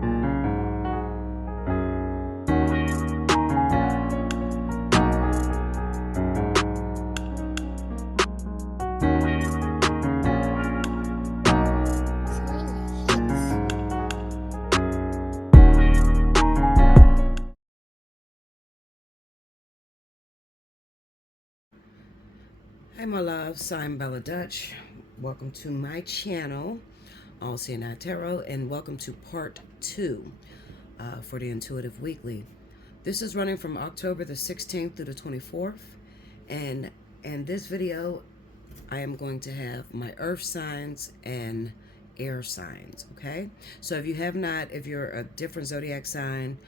Hi my loves, I'm Bella Dutch. Welcome to my channel, Allseeingeyetarot, and welcome to part 2 for the Intuitive Weekly. This is running from October the 16th through the 24th, and in this video I am going to have my earth signs and air signs, okay? So if you're a different zodiac sign,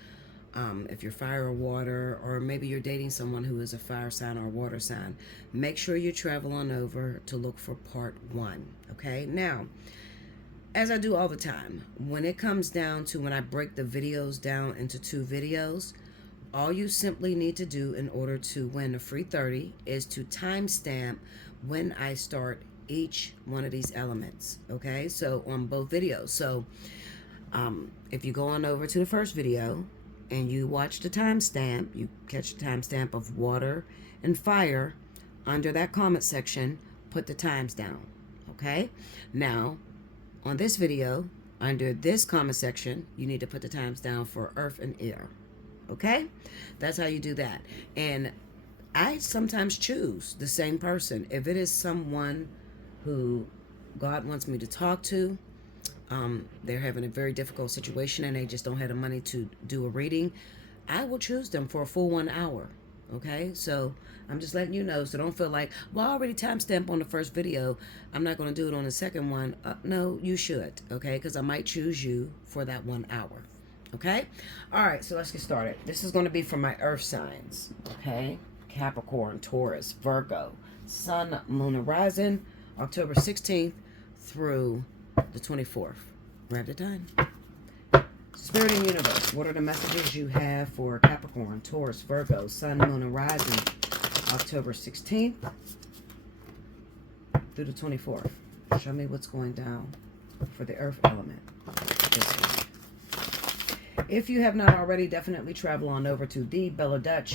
if you're fire or water, or maybe you're dating someone who is a fire sign or water sign, make sure you travel on over to look for part 1, okay? Now, as I do all the time, when it comes down to when I break the videos down into 2 videos, all you simply need to do in order to win a free 30 is to timestamp when I start each one of these elements, okay? So on both videos. So if you go on over to the first video and you watch the timestamp, you catch the timestamp of water and fire, under that comment section, put the times down, okay? Now, on this video, under this comment section, you need to put the times down for earth and air, okay? That's how you do that. And I sometimes choose the same person. If it is someone who God wants me to talk to, they're having a very difficult situation and they just don't have the money to do a reading, I will choose them for a full 1 hour. Okay, so I'm just letting you know, so don't feel like, well, I already timestamp on the first video, I'm not going to do it on the second one. No, you should, okay, because I might choose you for that 1 hour. Okay, all right, so let's get started. This is going to be for my earth signs, okay? Capricorn, Taurus, Virgo, Sun, Moon, and Rising, October 16th through the 24th. Grab the time. Spirit and Universe, what are the messages you have for Capricorn, Taurus, Virgo, Sun, Moon, and Rising, October 16th through the 24th? Show me what's going down for the earth element this week. If you have not already, definitely travel on over to the Bella Dutch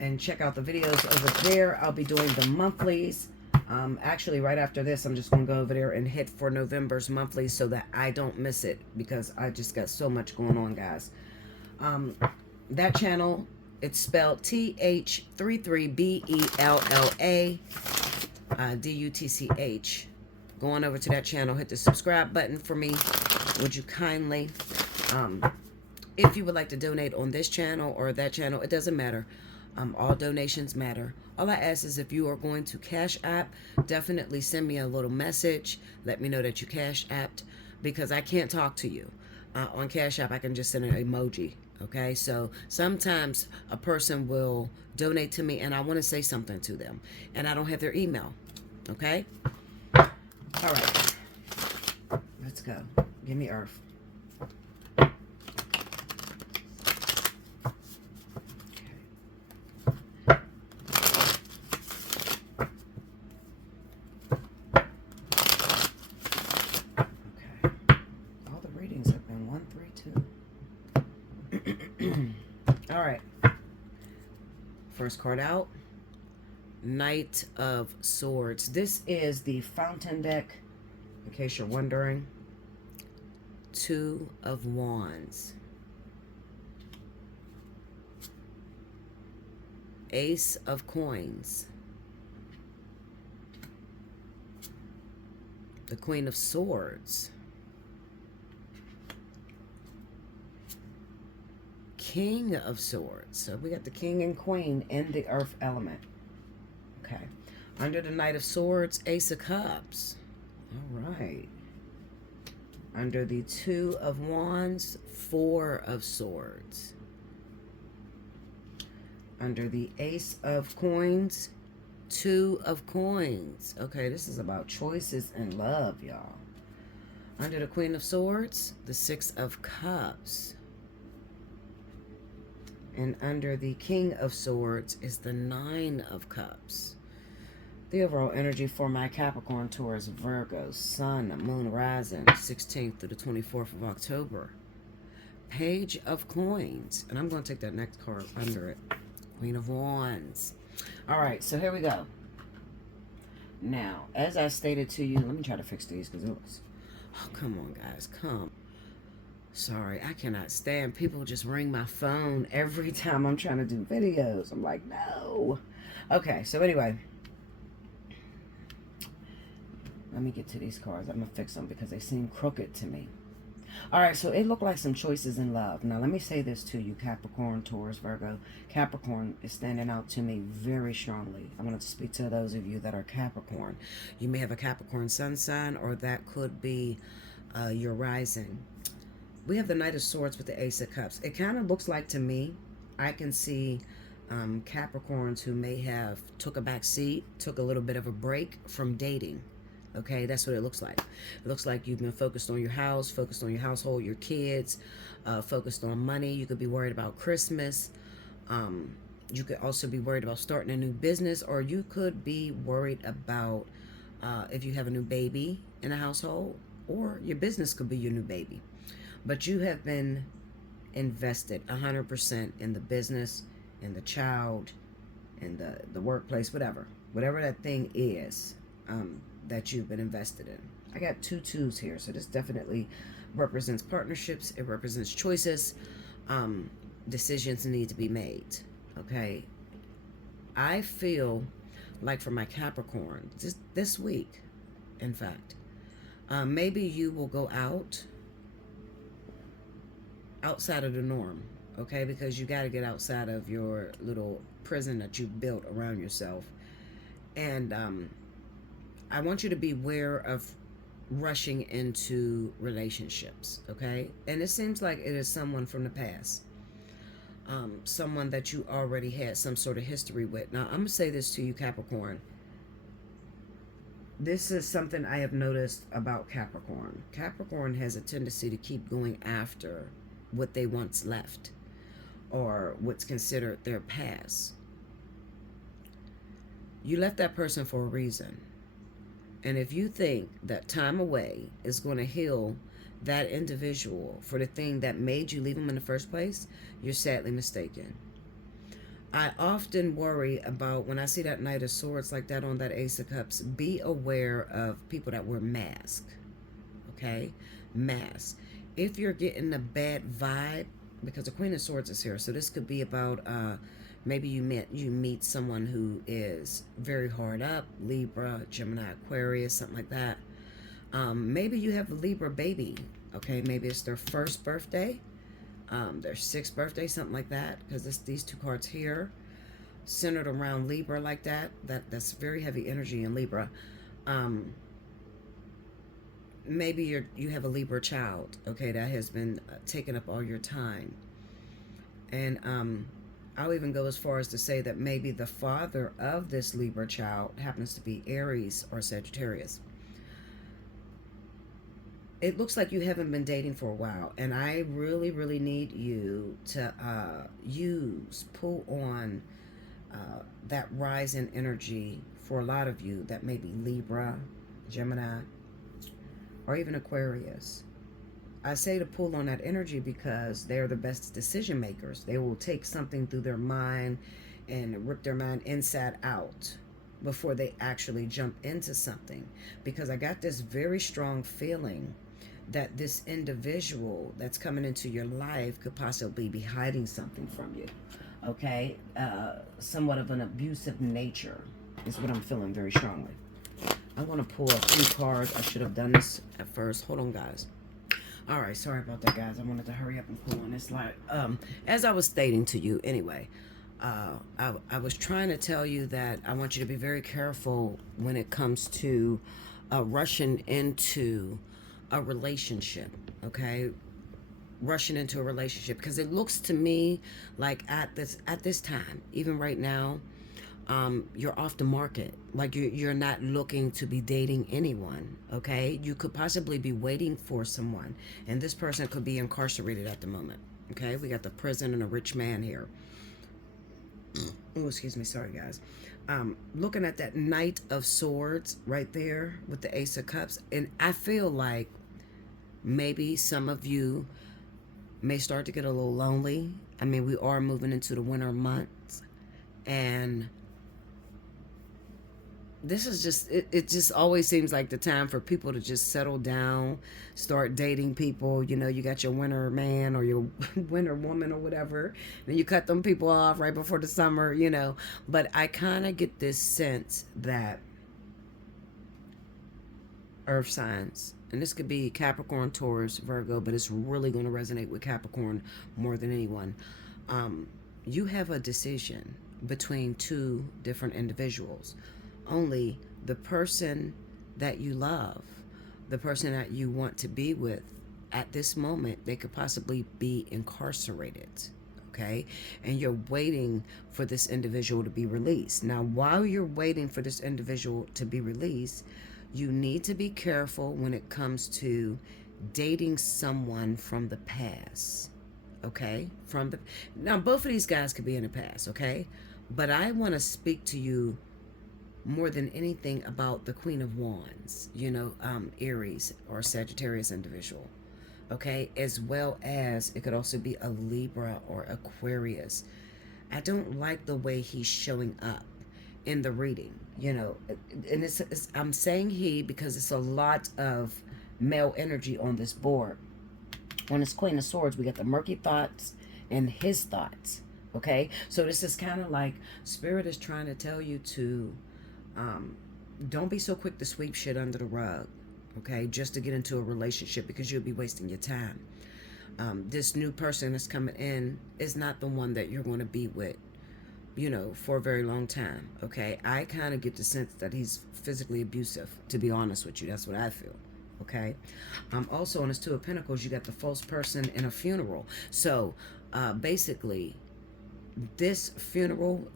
and check out the videos over there. I'll be doing the monthlies. Actually, right after this, I'm just going to go over there and hit for November's monthly so that I don't miss it, because I just got so much going on, guys. That channel, it's spelled TH33BELLA DUTCH. Go on over to that channel, hit the subscribe button for me. Would you kindly? If you would like to donate on this channel or that channel, it doesn't matter. All donations matter. All I ask is, if you are going to Cash App, definitely send me a little message. Let me know that you Cash Apped, because I can't talk to you. On Cash App, I can just send an emoji. Okay, so sometimes a person will donate to me and I want to say something to them and I don't have their email. Okay? All right. Let's go. Give me earth. All right, first card out, Knight of Swords. This is the Fountain deck, in case you're wondering. 2 of Wands, Ace of Coins, the Queen of Swords, King of Swords. So we got the King and Queen in the earth element. Okay. Under the Knight of Swords, Ace of Cups. All right. Under the 2 of Wands, 4 of Swords. Under the Ace of Coins, 2 of Coins. Okay, this is about choices and love, y'all. Under the Queen of Swords, the 6 of Cups. And under the King of Swords is the 9 of Cups. The overall energy for my Capricorn, Taurus, Virgo, Sun, Moon, Rising, 16th through the 24th of October. Page of Coins. And I'm going to take that next card under it. Queen of Wands. All right, so here we go. Now, as I stated to you, let me try to fix these because it was... Oh, come on, guys. Come. Sorry, I cannot stand people just ring my phone every time I'm trying to do videos. I'm like, no. Okay, so anyway. Let me get to these cards. I'm going to fix them because they seem crooked to me. All right, so it looked like some choices in love. Now, let me say this to you, Capricorn, Taurus, Virgo. Capricorn is standing out to me very strongly. I'm going to speak to those of you that are Capricorn. You may have a Capricorn sun sign, or that could be your rising. We have the Knight of Swords with the Ace of Cups. It kind of looks like to me, I can see Capricorns who may have took a back seat, took a little bit of a break from dating. Okay, that's what it looks like. It looks like you've been focused on your house, focused on your household, your kids, focused on money. You could be worried about Christmas. You could also be worried about starting a new business, or you could be worried about if you have a new baby in a household, or your business could be your new baby. But you have been invested 100% in the business, in the child, in the workplace, whatever that thing is that you've been invested in. I got 2 2s here, so this definitely represents partnerships. It represents choices. Decisions need to be made. Okay, I feel like for my Capricorn, this week, in fact, maybe you will go outside of the norm, okay? Because you got to get outside of your little prison that you built around yourself. And I want you to be aware of rushing into relationships, okay? And it seems like it is someone from the past, someone that you already had some sort of history with. Now, I'm going to say this to you, Capricorn. This is something I have noticed about Capricorn. Capricorn has a tendency to keep going after what they once left, or what's considered their past. You left that person for a reason. And if you think that time away is going to heal that individual for the thing that made you leave them in the first place, you're sadly mistaken. I often worry about when I see that Knight of Swords like that on that Ace of Cups. Be aware of people that wear masks. Okay? Masks. If you're getting a bad vibe, because the Queen of Swords is here, so this could be about maybe you meet someone who is very hard up, Libra, Gemini, Aquarius, something like that. Maybe you have a Libra baby. Okay, maybe it's their first birthday, their 6th birthday, something like that. Because these 2 cards here centered around Libra like that's very heavy energy in Libra. Maybe you have a Libra child, okay, that has been taking up all your time. And I'll even go as far as to say that maybe the father of this Libra child happens to be Aries or Sagittarius. It looks like you haven't been dating for a while, and I really, really need you to pull on that rise in energy for a lot of you that may be Libra, Gemini, or even Aquarius. I say to pull on that energy because they're the best decision makers. They will take something through their mind and rip their mind inside out before they actually jump into something. Because I got this very strong feeling that this individual that's coming into your life could possibly be hiding something from you. Okay? Somewhat of an abusive nature is what I'm feeling very strongly. I want to pull a few cards. I should have done this at first. Hold on, guys. All right, sorry about that, guys. I wanted to hurry up and pull on this light. As I was stating to you, anyway, I was trying to tell you that I want you to be very careful when it comes to rushing into a relationship, okay? Rushing into a relationship, because it looks to me like at this time, even right now, you're off the market. Like you're not looking to be dating anyone, okay? You could possibly be waiting for someone, and this person could be incarcerated at the moment, okay? We got the prison and a rich man here. Oh, excuse me. Sorry, guys. Looking at that Knight of Swords right there with the Ace of Cups, and I feel like maybe some of you may start to get a little lonely. I mean, we are moving into the winter months, and this is just it just always seems like the time for people to just settle down, start dating people. You know, you got your winter man or your winter woman or whatever, and you cut them people off right before the summer, you know. But I kind of get this sense that earth signs, and this could be Capricorn, Taurus, Virgo, but it's really going to resonate with Capricorn more than anyone. You have a decision between two different individuals. Only the person that you love, the person that you want to be with at this moment, they could possibly be incarcerated. Okay, and you're waiting for this individual to be released. Now, while you're waiting for this individual to be released, you need to be careful when it comes to dating someone from the past. Okay, now both of these guys could be in the past. Okay, but I want to speak to you more than anything about the Queen of Wands, you know, Aries or Sagittarius individual, okay, as well as it could also be a Libra or Aquarius. I don't like the way he's showing up in the reading, you know, and I'm saying he because it's a lot of male energy on this board. On this Queen of Swords, we got the murky thoughts and his thoughts, okay? So this is kind of like Spirit is trying to tell you to don't be so quick to sweep shit under the rug, okay, just to get into a relationship, because you'll be wasting your time. This new person that's coming in is not the one that you're going to be with, you know, for a very long time, okay? I kind of get the sense that he's physically abusive, to be honest with you. That's what I feel, okay? Also, on his Two of Pentacles, you got the false person in a funeral. So, basically, this funeral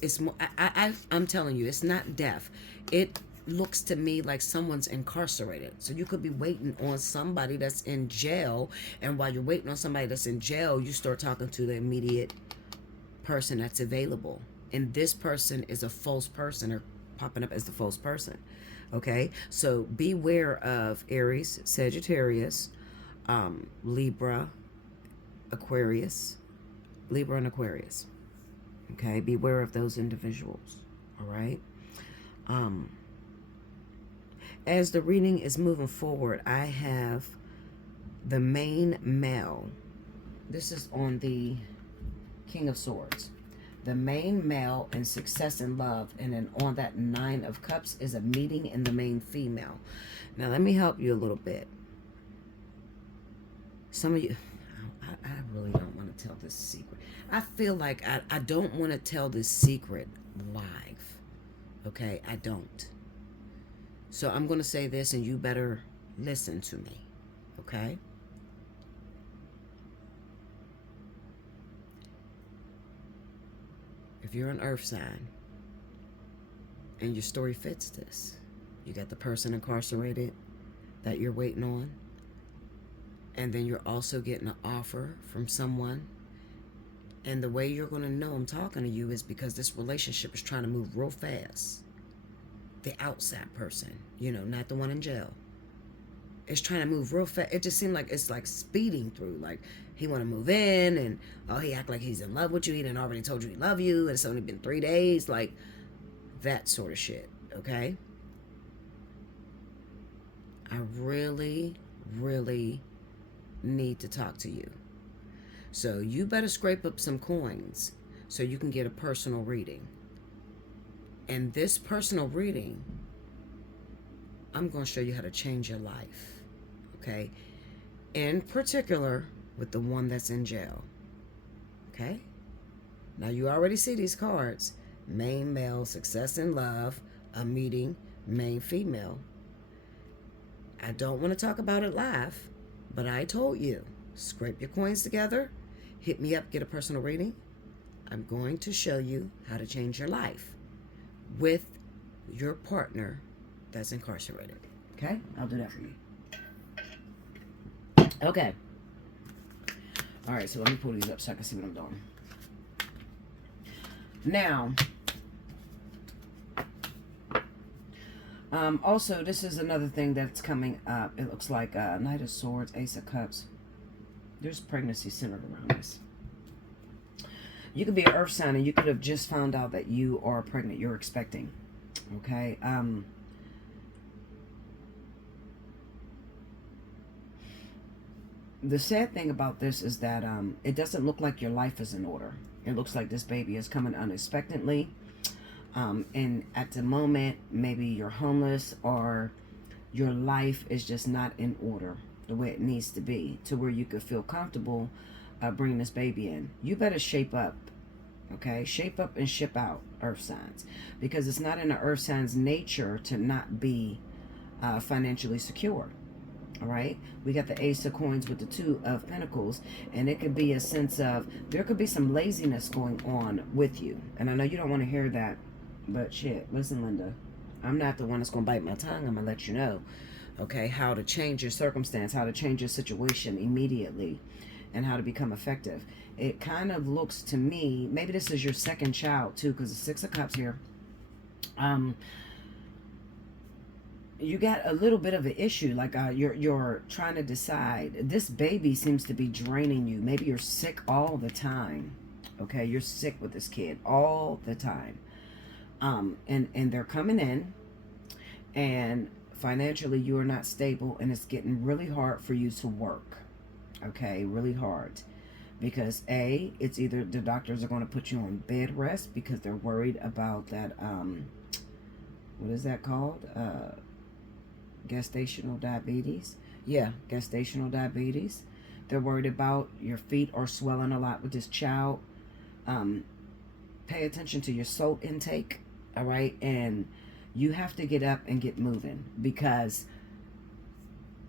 is more, I'm telling you, it's not death. It looks to me like someone's incarcerated. So you could be waiting on somebody that's in jail, and while you're waiting on somebody that's in jail, you start talking to the immediate person that's available. And this person is a false person, or popping up as the false person. Okay, so beware of Aries, Sagittarius, Libra, Aquarius, Libra and Aquarius. Okay, beware of those individuals. All right. As the reading is moving forward, I have the main male. This is on the King of Swords. The main male and success in love. And then on that Nine of Cups is a meeting in the main female. Now, let me help you a little bit. Some of you, I really don't want to tell this secret. I feel like I don't want to tell this secret live. Okay, I don't. So I'm going to say this, and you better listen to me. Okay? If you're an earth sign and your story fits this, you got the person incarcerated that you're waiting on, and then you're also getting an offer from someone, and the way you're going to know I'm talking to you is because this relationship is trying to move real fast. The outside person, you know, not the one in jail. It's trying to move real fast. It just seemed like it's like speeding through. Like he want to move in, and he act like he's in love with you. He done already told you he love you, and it's only been 3 days. Like that sort of shit. Okay. I really, really need to talk to you. So you better scrape up some coins so you can get a personal reading. And this personal reading, I'm going to show you how to change your life. Okay? In particular, with the one that's in jail. Okay? Now, you already see these cards. Main male, success in love, a meeting, main female. I don't want to talk about it live, but I told you, scrape your coins together, hit me up, get a personal reading. I'm going to show you how to change your life with your partner that's incarcerated. Okay? I'll do that for you. Okay. All right, so let me pull these up so I can see what I'm doing. Now, also, this is another thing that's coming up. It looks like Knight of Swords, Ace of Cups. There's pregnancy centered around this. You could be an earth sign and you could have just found out that you are pregnant. You're expecting. Okay. The sad thing about this is that it doesn't look like your life is in order. It looks like this baby is coming unexpectedly. And at the moment, maybe you're homeless or your life is just not in order the way it needs to be to where you could feel comfortable bringing this baby in. You better shape up. Okay, shape up and ship out, earth signs, because it's not in the earth signs nature to not be financially secure. All right, we got the Ace of Coins with the Two of Pentacles, and it could be a sense of there could be some laziness going on with you. And I know you don't want to hear that, but shit, listen, Linda, I'm not the one that's going to bite my tongue. I'm going to let you know, okay, how to change your circumstance, how to change your situation immediately, and how to become effective. It kind of looks to me, maybe this is your second child too, because the Six of Cups here. You got a little bit of an issue, like you're trying to decide. This baby seems to be draining you. Maybe you're sick all the time. Okay, you're sick with this kid all the time. And they're coming in, and financially you are not stable, and it's getting really hard for you to work. Okay, really hard. Because it's either the doctors are going to put you on bed rest because they're worried about that, what is that called? Gestational diabetes. Yeah, gestational diabetes. They're worried about your feet are swelling a lot with this child. Pay attention to your salt intake, all right? And you have to get up and get moving, because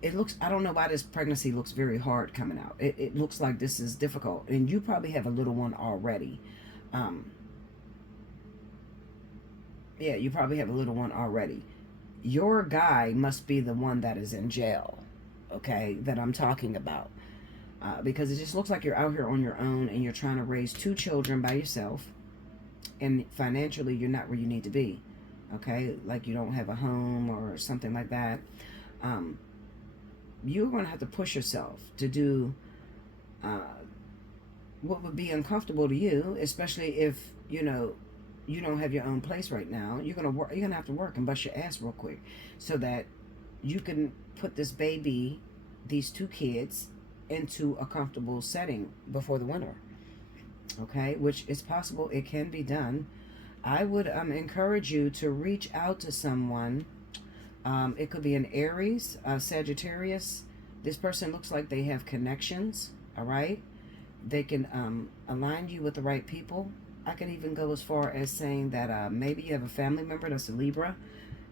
it looks, I don't know why this pregnancy looks very hard coming out. It looks like this is difficult. And you probably have a little one already. Yeah, you probably have a little one already. Your guy must be the one that is in jail, okay, that I'm talking about. Because it just looks like you're out here on your own and you're trying to raise 2 children by yourself. And financially, you're not where you need to be, okay? Like you don't have a home or something like that. You're going to have to push yourself to do what would be uncomfortable to you, especially if, you don't have your own place right now. You're going to work. You're going to have to work and bust your ass real quick so that you can put this baby, these 2 kids, into a comfortable setting before the winter. Okay, which is possible. It can be done. I would encourage you to reach out to someone. It could be an Aries, Sagittarius. This person looks like they have connections, all right? They can align you with the right people. I could even go as far as saying that maybe you have a family member that's a Libra.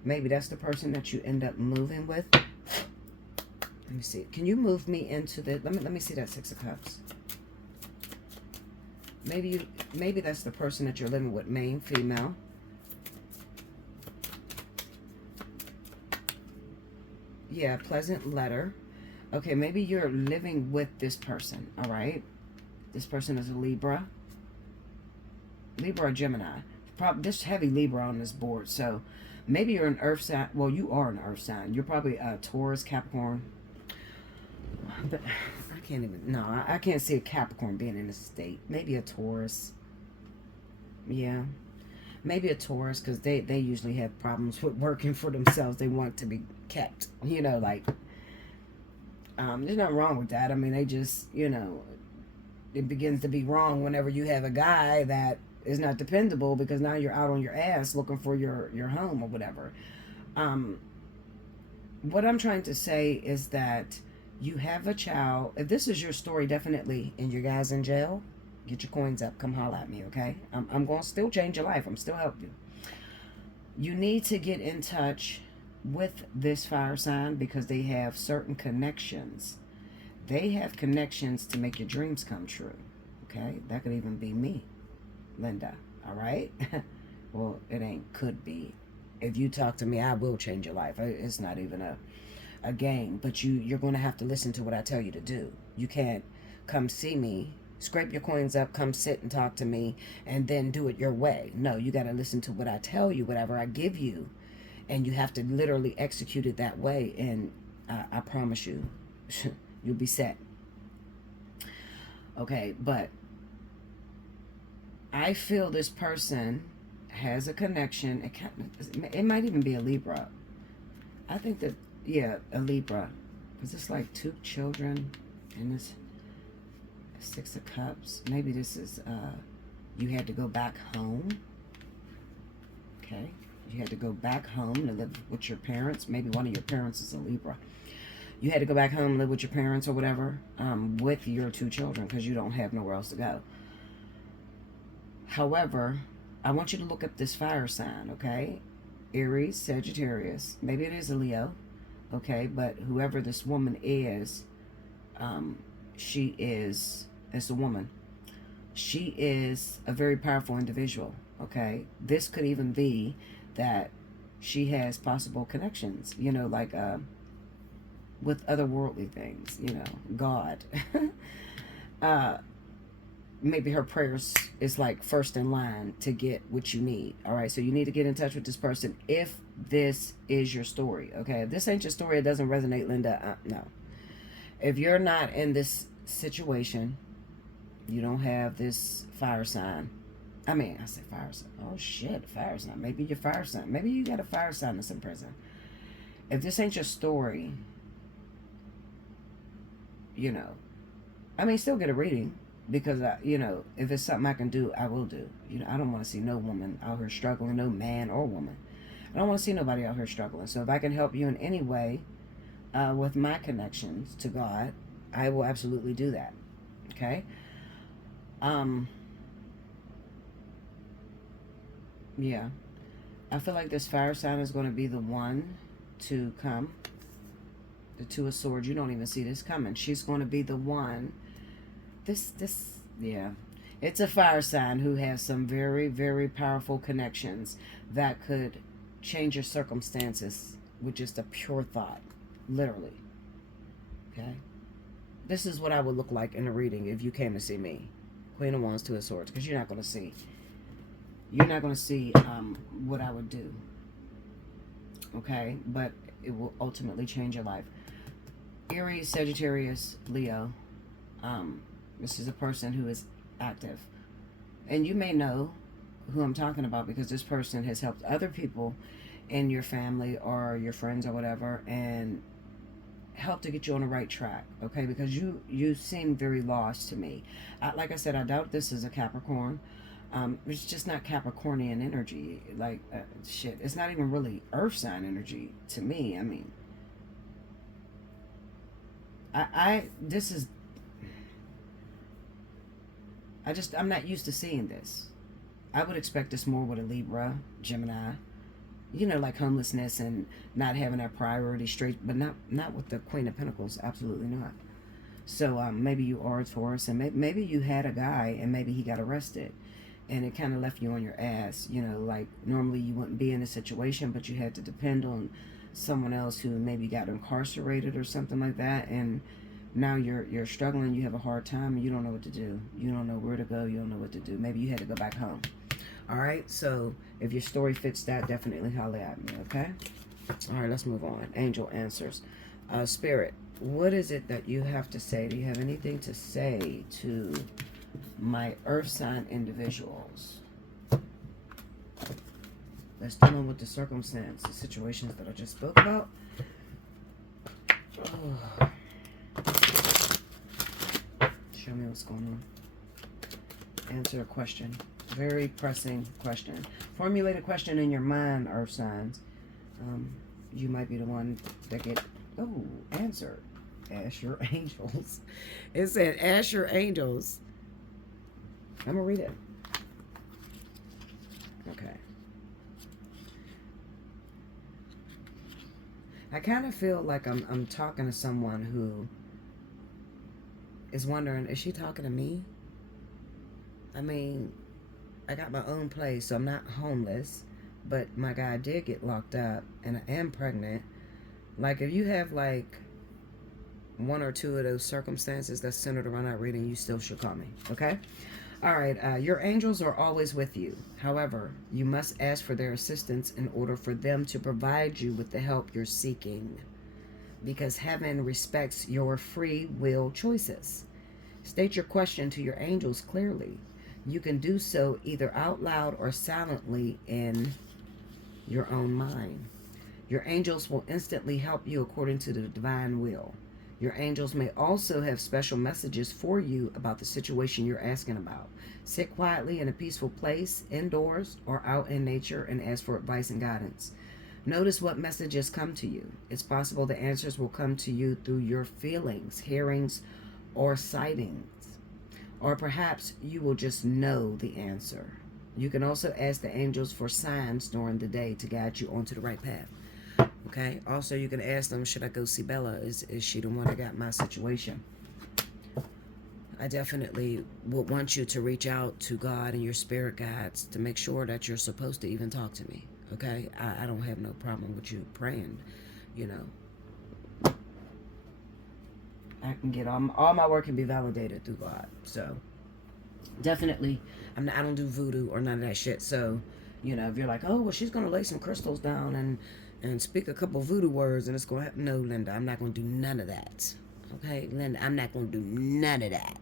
Maybe that's the person that you end up moving with. Let me see. Can you move me into the... Let me see that Six of Cups. Maybe that's the person that you're living with, male, female. Yeah, pleasant letter. Okay, maybe you're living with this person, all right? This person is a Libra. Libra or Gemini. This heavy Libra on this board. So maybe you're an earth sign. Well, you are an earth sign. You're probably a Taurus, Capricorn. But I can't even... No, I can't see a Capricorn being in this state. Maybe a Taurus. Yeah. Maybe a Taurus, because they usually have problems with working for themselves. They want to be kept. Like... there's nothing wrong with that. I mean, they just, it begins to be wrong whenever you have a guy that is not dependable, because now you're out on your ass looking for your home or whatever. What I'm trying to say is that you have a child. If this is your story, definitely, and your guy's in jail, get your coins up. Come holler at me, okay? I'm going to still change your life. I'm still helping you. You need to get in touch with this fire sign because they have certain connections. They have connections to make your dreams come true. Okay? That could even be me, Linda. All right? Well, it ain't could be. If you talk to me, I will change your life. It's not even a game. But you're going to have to listen to what I tell you to do. You can't come see me, scrape your coins up, come sit and talk to me, and then do it your way. No, you got to listen to what I tell you, whatever I give you. And you have to literally execute it that way. And I promise you, you'll be set. Okay, but I feel this person has a connection. It might even be a Libra. I think that, yeah, a Libra. Because it's like 2 children and this 6 of Cups. Maybe this is, you had to go back home. Okay. You had to go back home to live with your parents. Maybe one of your parents is a Libra. You had to go back home and live with your parents or whatever, with your 2 children because you don't have nowhere else to go. However, I want you to look up this fire sign, okay? Aries, Sagittarius. Maybe it is a Leo, okay? But whoever this woman is, she is, as a woman, she is a very powerful individual, okay? This could even be that she has possible connections, you know, like with otherworldly things, you know, God. Maybe her prayers is like first in line to get what you need. All right, so you need to get in touch with this person if this is your story, okay? If this ain't your story, it doesn't resonate, Linda, no. If you're not in this situation, you don't have this fire sign. I mean, I say fire sign. Oh, shit, fire sign. Maybe your fire sign. Maybe you got a fire sign that's in prison. If this ain't your story, you know, I mean, still get a reading. Because, you know, if it's something I can do, I will do. You know, I don't want to see no woman out here struggling, no man or woman. I don't want to see nobody out here struggling. So if I can help you in any way with my connections to God, I will absolutely do that. Okay? Yeah. I feel like this fire sign is going to be the one to come. The 2 of Swords, you don't even see this coming. She's going to be the one. Yeah, it's a fire sign who has some very, very powerful connections that could change your circumstances with just a pure thought, literally. Okay, this is what I would look like in a reading if you came to see me, Queen of Wands, 2 of Swords, because you're not going to see what I would do. Okay, but it will ultimately change your life. Aries, Sagittarius, Leo. This is a person who is active. And you may know who I'm talking about because this person has helped other people in your family or your friends or whatever and helped to get you on the right track, okay? Because you seem very lost to me. Like I said, I doubt this is a Capricorn. It's just not Capricornian energy. Like, shit, it's not even really earth sign energy to me. I mean, I'm not used to seeing this. I would expect this more with a Libra, Gemini, you know, like homelessness and not having our priorities straight, but not with the Queen of Pentacles. Absolutely not. So maybe you are a Taurus, and maybe you had a guy and maybe he got arrested and it kind of left you on your ass. You know, like normally you wouldn't be in a situation, but you had to depend on someone else who maybe got incarcerated or something like that, and now you're struggling, you have a hard time, and you don't know what to do. You don't know where to go, you don't know what to do. Maybe you had to go back home. All right, so if your story fits that, definitely holler at me, okay? All right, let's move on. Angel answers. Spirit, what is it that you have to say? Do you have anything to say to my earth sign individuals? Let's deal with the circumstance, the situations that I just spoke about. Oh. Show me what's going on. Answer a question. Very pressing question. Formulate a question in your mind, earth signs. You might be the one that get, answered. Ask your angels. It said, ask your angels. I'm going to read it. Okay. I kind of feel like I'm talking to someone who is wondering, is she talking to me? I mean, I got my own place, so I'm not homeless, but my guy did get locked up, and I am pregnant. Like, if you have, like, 1 or 2 of those circumstances that's centered around that reading, you still should call me, okay? All right, your angels are always with you. However, you must ask for their assistance in order for them to provide you with the help you're seeking, because heaven respects your free will choices. State your question to your angels clearly. You can do so either out loud or silently in your own mind. Your angels will instantly help you according to the divine will. Your angels may also have special messages for you about the situation you're asking about. Sit quietly in a peaceful place, indoors or out in nature, and ask for advice and guidance. Notice what messages come to you. It's possible the answers will come to you through your feelings, hearings, or sightings. Or perhaps you will just know the answer. You can also ask the angels for signs during the day to guide you onto the right path. Okay. Also, you can ask them, should I go see Bella? Is she the one that got my situation? I definitely would want you to reach out to God and your spirit guides to make sure that you're supposed to even talk to me. Okay. I don't have no problem with you praying, you know. I can get all my work can be validated through God. So definitely, I don't do voodoo or none of that shit. So, you know, if you're like, oh, well, she's going to lay some crystals down and speak a couple voodoo words and it's going to happen. No, Linda, I'm not going to do none of that. Okay, Linda, I'm not going to do none of that.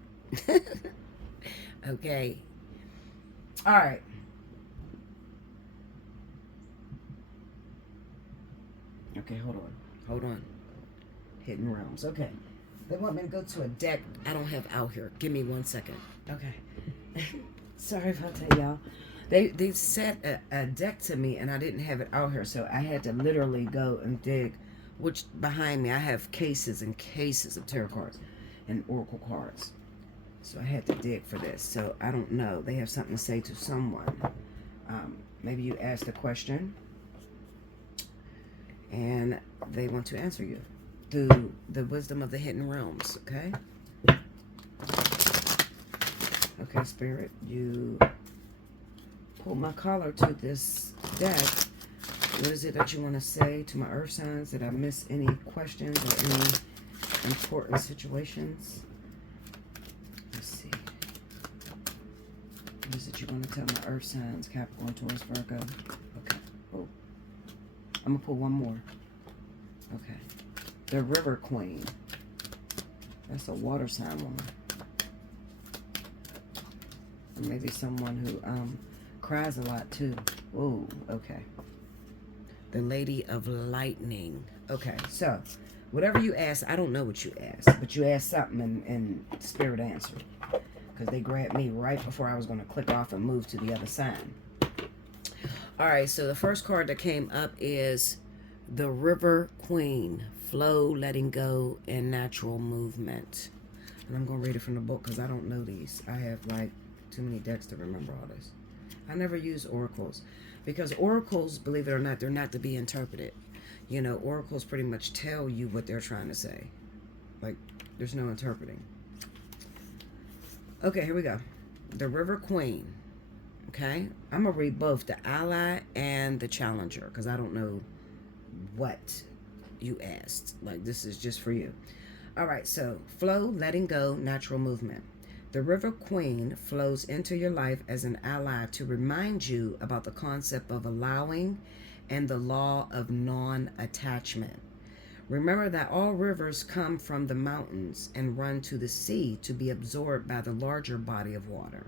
Okay. All right. Okay, hold on. Hidden realms. Okay. They want me to go to a deck I don't have out here. Give me 1 second. Okay. Sorry about that, y'all. They set a deck to me and I didn't have it out here, so I had to literally go and dig, which behind me I have cases and cases of tarot cards and oracle cards. So I had to dig for this. So I don't know. They have something to say to someone. Maybe you asked a question and they want to answer you through the wisdom of the hidden realms. Okay. Okay, Spirit, you pull my collar to this deck. What is it that you want to say to my earth signs? Did I miss any questions or any important situations? Let's see. What is it you want to tell my earth signs? Capricorn, Taurus, Virgo. Okay. Oh, I'm going to pull one more. Okay. The River Queen. That's a water sign woman. Or maybe someone who cries a lot too. Oh, okay. The Lady of Lightning. Okay, so whatever you ask, I don't know what you asked, but you asked something and Spirit answered. Because they grabbed me right before I was going to click off and move to the other sign. All right, so the first card that came up is the River Queen. Flow, letting go, and natural movement. And I'm going to read it from the book because I don't know these. I have like too many decks to remember all this. I never use oracles because oracles, believe it or not, they're not to be interpreted. You know, oracles pretty much tell you what they're trying to say. Like, there's no interpreting. Okay, here we go. The River Queen. Okay, I'm going to read both the ally and the challenger because I don't know what you asked. Like, this is just for you. All right, so flow, letting go, natural movement. The River Queen flows into your life as an ally to remind you about the concept of allowing and the law of non-attachment. Remember that all rivers come from the mountains and run to the sea to be absorbed by the larger body of water.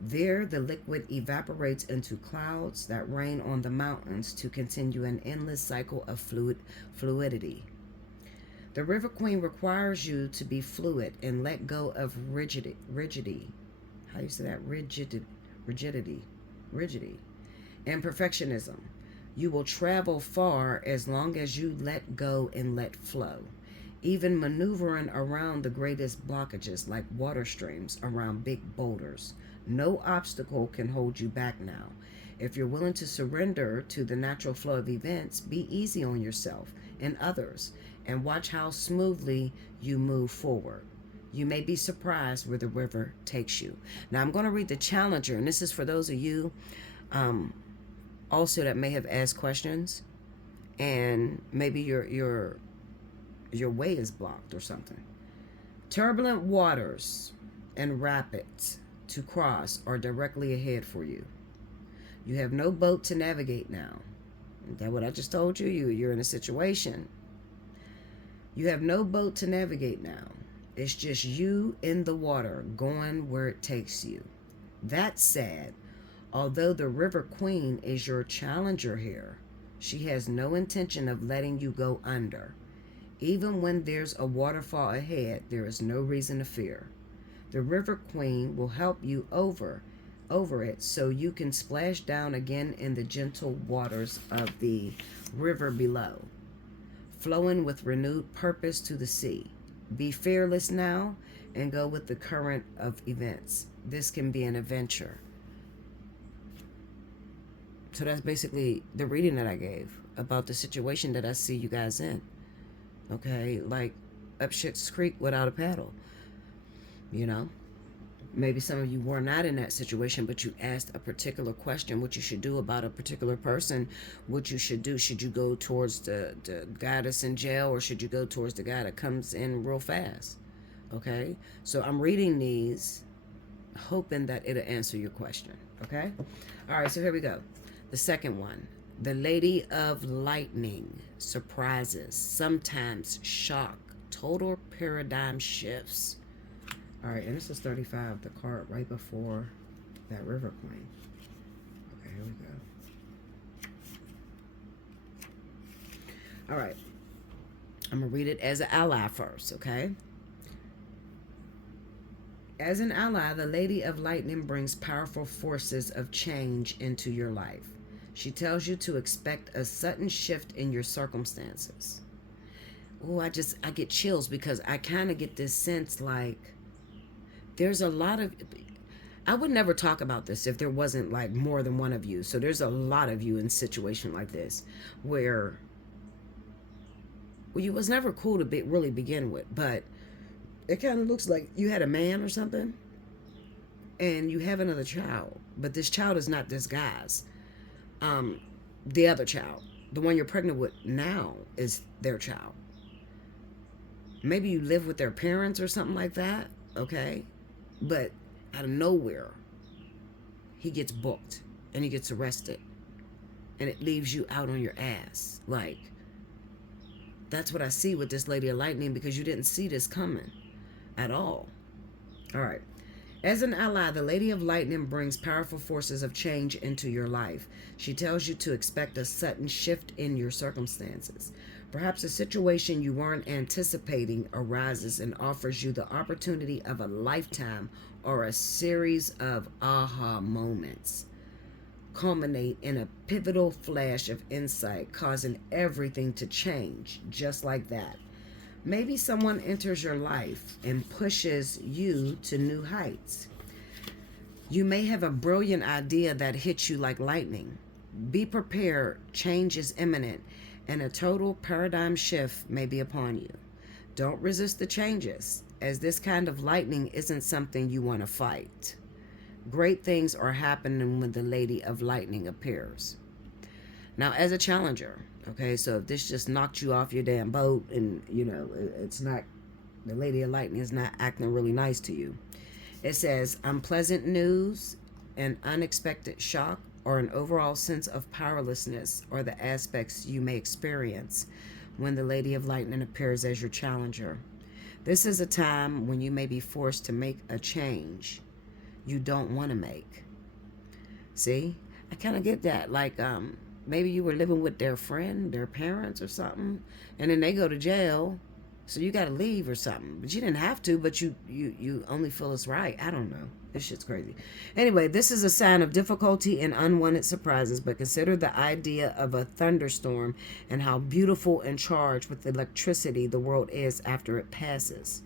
There, the liquid evaporates into clouds that rain on the mountains to continue an endless cycle of fluidity. The River Queen requires you to be fluid and let go of rigidity. How do you say that? Rigidity. And perfectionism. You will travel far as long as you let go and let flow. Even maneuvering around the greatest blockages like water streams around big boulders. No obstacle can hold you back now. If you're willing to surrender to the natural flow of events, be easy on yourself and others and watch how smoothly you move forward. You may be surprised where the river takes you. Now I'm going to read the challenger, and this is for those of you also that may have asked questions and maybe your way is blocked or something. Turbulent waters and rapids to cross are directly ahead for you. You have no boat to navigate now. Is that what I just told you? You're in a situation. You have no boat to navigate now. It's just you in the water, going where it takes you. That said, although the River Queen is your challenger here, she has no intention of letting you go under. Even when there's a waterfall ahead, there is no reason to fear. The River Queen will help you over it so you can splash down again in the gentle waters of the river below, flowing with renewed purpose to the sea. Be fearless now and go with the current of events. This can be an adventure. So that's basically the reading that I gave about the situation that I see you guys in. Okay, like up shit's creek without a paddle. You know, maybe some of you were not in that situation, but you asked a particular question, what you should do about a particular person, what you should do. Should you go towards the guy that's in jail, or should you go towards the guy that comes in real fast? Okay, so I'm reading these, hoping that it'll answer your question. Okay, all right, so here we go. The second one, the Lady of Lightning, surprises, sometimes shock, total paradigm shifts. All right, and this is 35, the card right before that River Queen. Okay, here we go. All right, I'm going to read it as an ally first, okay? As an ally, the Lady of Lightning brings powerful forces of change into your life. She tells you to expect a sudden shift in your circumstances. Oh, I get chills because I kind of get this sense like there's a lot of, I would never talk about this if there wasn't like more than one of you. So there's a lot of you in a situation like this where, well, you was never cool to really begin with, but it kind of looks like you had a man or something and you have another child, but this child is not this guy's. The other child, the one you're pregnant with now, is their child. Maybe you live with their parents or something like that, okay? But out of nowhere, he gets booked and he gets arrested. And it leaves you out on your ass. Like, that's what I see with this Lady of Lightning, because you didn't see this coming at all. All right. As an ally, the Lady of Lightning brings powerful forces of change into your life. She tells you to expect a sudden shift in your circumstances. Perhaps a situation you weren't anticipating arises and offers you the opportunity of a lifetime or a series of aha moments. Culminate in a pivotal flash of insight, causing everything to change just like that. Maybe someone enters your life and pushes you to new heights. You may have a brilliant idea that hits you like lightning. Be prepared, change is imminent, and a total paradigm shift may be upon you. Don't resist the changes, as this kind of lightning isn't something you want to fight. Great things are happening when the Lady of Lightning appears. Now, as a challenger, okay, so if this just knocked you off your damn boat and, you know, it's not, the Lady of Lightning is not acting really nice to you. It says, unpleasant news, an unexpected shock, or an overall sense of powerlessness are the aspects you may experience when the Lady of Lightning appears as your challenger. This is a time when you may be forced to make a change you don't want to make. See? I kind of get that. Like, maybe you were living with their friend, their parents or something, and then they go to jail, so you got to leave or something. But you didn't have to, but you only feel it's right. I don't know. This shit's crazy. Anyway, this is a sign of difficulty and unwanted surprises, but consider the idea of a thunderstorm and how beautiful and charged with electricity the world is after it passes.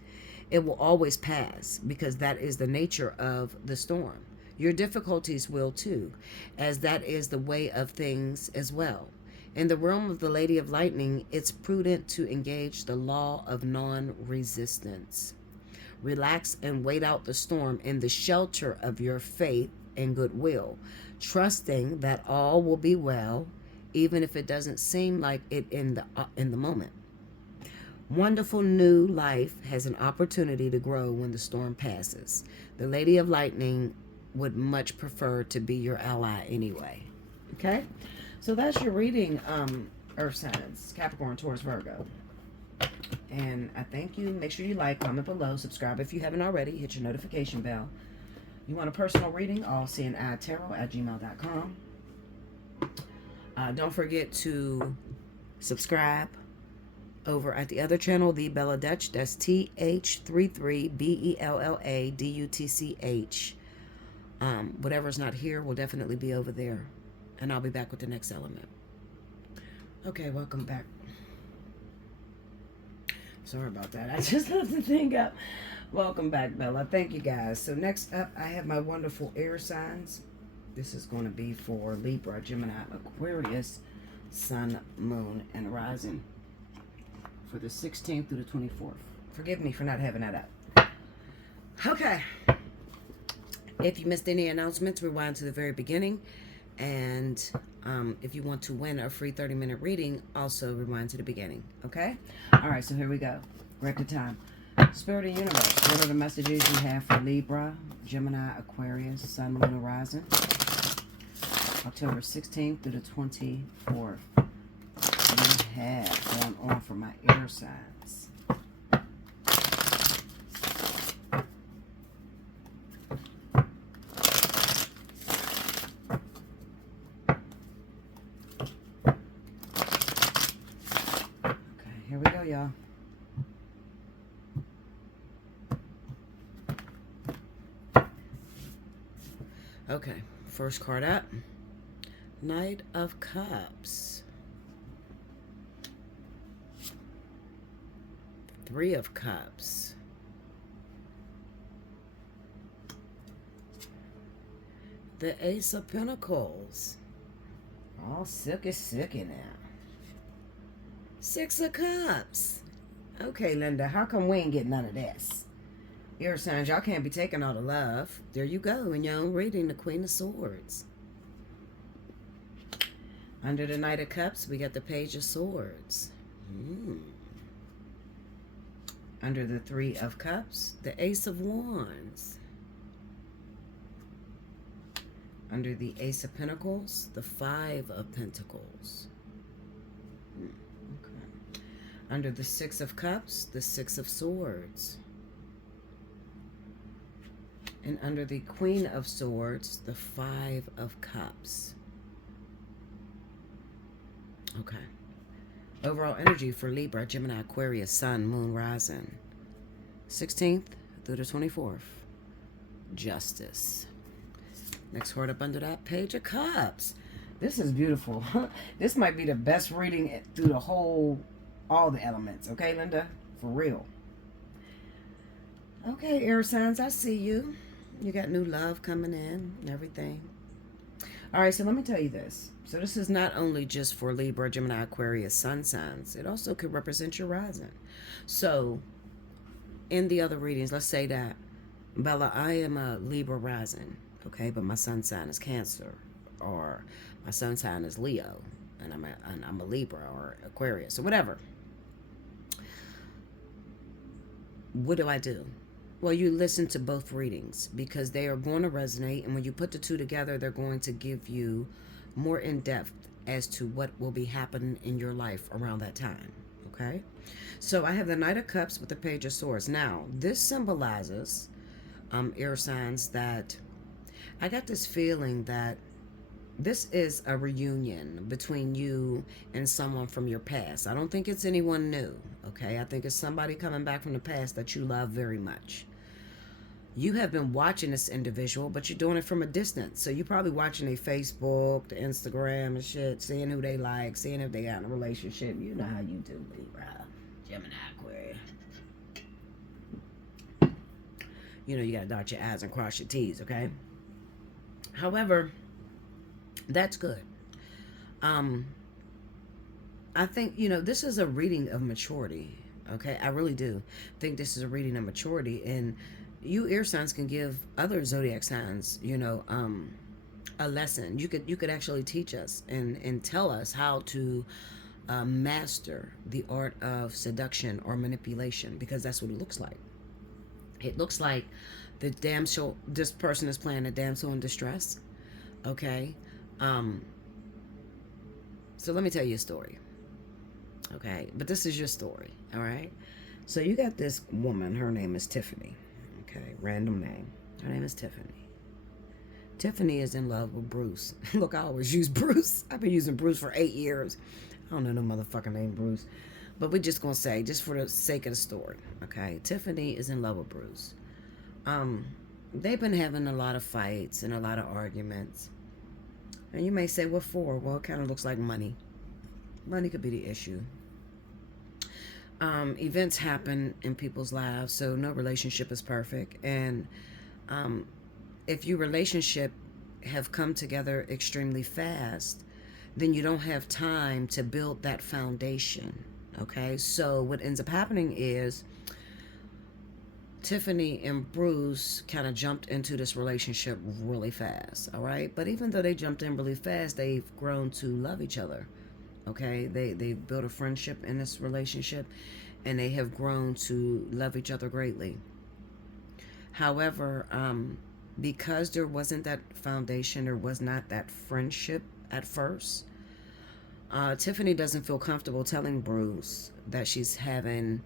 It will always pass because that is the nature of the storm. Your difficulties will too, as that is the way of things as well. In the realm of the Lady of Lightning, it's prudent to engage the law of non-resistance. Relax and wait out the storm in the shelter of your faith and goodwill, trusting that all will be well, even if it doesn't seem like it in the moment. Wonderful new life has an opportunity to grow when the storm passes. The Lady of Lightning would much prefer to be your ally anyway. Okay? So that's your reading, Earth signs, Capricorn, Taurus, Virgo. And I thank you. Make sure you like, comment below, subscribe if you haven't already. Hit your notification bell. You want a personal reading? Allseeingeyetarot@gmail.com. Don't forget to subscribe over at the other channel, The Bella Dutch. That's TH33BELLADUTCH. Whatever's not here will definitely be over there. And I'll be back with the next element. Okay, welcome back. Sorry about that. I just left the thing up. Welcome back, Bella. Thank you, guys. So next up, I have my wonderful air signs. This is going to be for Libra, Gemini, Aquarius, Sun, Moon, and Rising for the 16th through the 24th. Forgive me for not having that up. Okay. If you missed any announcements, rewind to the very beginning. And if you want to win a free 30-minute reading, also rewind to the beginning. Okay? All right, so here we go. Record time. Spirit of Universe, what are the messages you have for Libra, Gemini, Aquarius, Sun, Moon, and Rising? October 16th through the 24th. What do you have going on for my air signs? Okay, here we go, y'all. Okay, first card up. Knight of Cups. Three of Cups. The Ace of Pentacles. All silky now. Six of Cups. Okay, Linda, how come we ain't getting none of this? Air signs, y'all can't be taking all the love. There you go, in your own reading, the Queen of Swords. Under the Knight of Cups, we got the Page of Swords. Under the Three of Cups, the Ace of Wands. Under the Ace of Pentacles, the Five of Pentacles. Okay. Under the Six of Cups, the Six of Swords. And under the Queen of Swords, the Five of Cups. Okay. Overall energy for Libra, Gemini, Aquarius, Sun, Moon, Rising. 16th through the 24th. Justice. Next card up under that, Page of Cups. This is beautiful. This might be the best reading through the whole, all the elements. Okay, Linda? For real. Okay, air signs, I see you. You got new love coming in and everything. All right, so let me tell you this. So this is not only just for Libra, Gemini, Aquarius, Sun signs. It also could represent your rising. So in the other readings, let's say that, Bella, I am a Libra rising, okay, but my sun sign is Cancer, or my sun sign is Leo, and I'm a Libra or Aquarius or whatever. What do? Well, you listen to both readings because they are going to resonate, and when you put the two together, they're going to give you more in depth as to what will be happening in your life around that time. Okay, so I have the Knight of Cups with the Page of Swords. Now, this symbolizes air signs that I got this feeling that this is a reunion between you and someone from your past. I don't think it's anyone new. Okay, I think it's somebody coming back from the past that you love very much. You have been watching this individual, but you're doing it from a distance. So you're probably watching their Facebook, the Instagram and shit, seeing who they like, seeing if they got in a relationship. You know how you do, Libra, Gemini, Aquarius. You know you got to dot your I's and cross your T's, okay? However, that's good. I think, this is a reading of maturity, okay? I really do think this is a reading of maturity, and you air signs can give other zodiac signs, a lesson. You could actually teach us and tell us how to master the art of seduction or manipulation, because that's what it looks like. It looks like the damsel, this person is playing a damsel in distress, okay? So let me tell you a story, okay? But this is your story, all right? So you got this woman, her name is Tiffany. Okay, random name. Her name is Tiffany. Tiffany is in love with Bruce. Look, I always use Bruce. I've been using Bruce for 8 years. I don't know no motherfucker named Bruce. But we're just going to say, just for the sake of the story, okay? Tiffany is in love with Bruce. They've been having a lot of fights and a lot of arguments. And you may say, what for? Well, it kind of looks like money. Money could be the issue. Events happen in people's lives, so no relationship is perfect. And if your relationship have come together extremely fast, then you don't have time to build that foundation. Okay, so what ends up happening is Tiffany and Bruce kind of jumped into this relationship really fast. All right, but even though they jumped in really fast, they've grown to love each other. Okay, they built a friendship in this relationship, and they have grown to love each other greatly. However, because there wasn't that foundation, there was not that friendship at first, Tiffany doesn't feel comfortable telling Bruce that she's having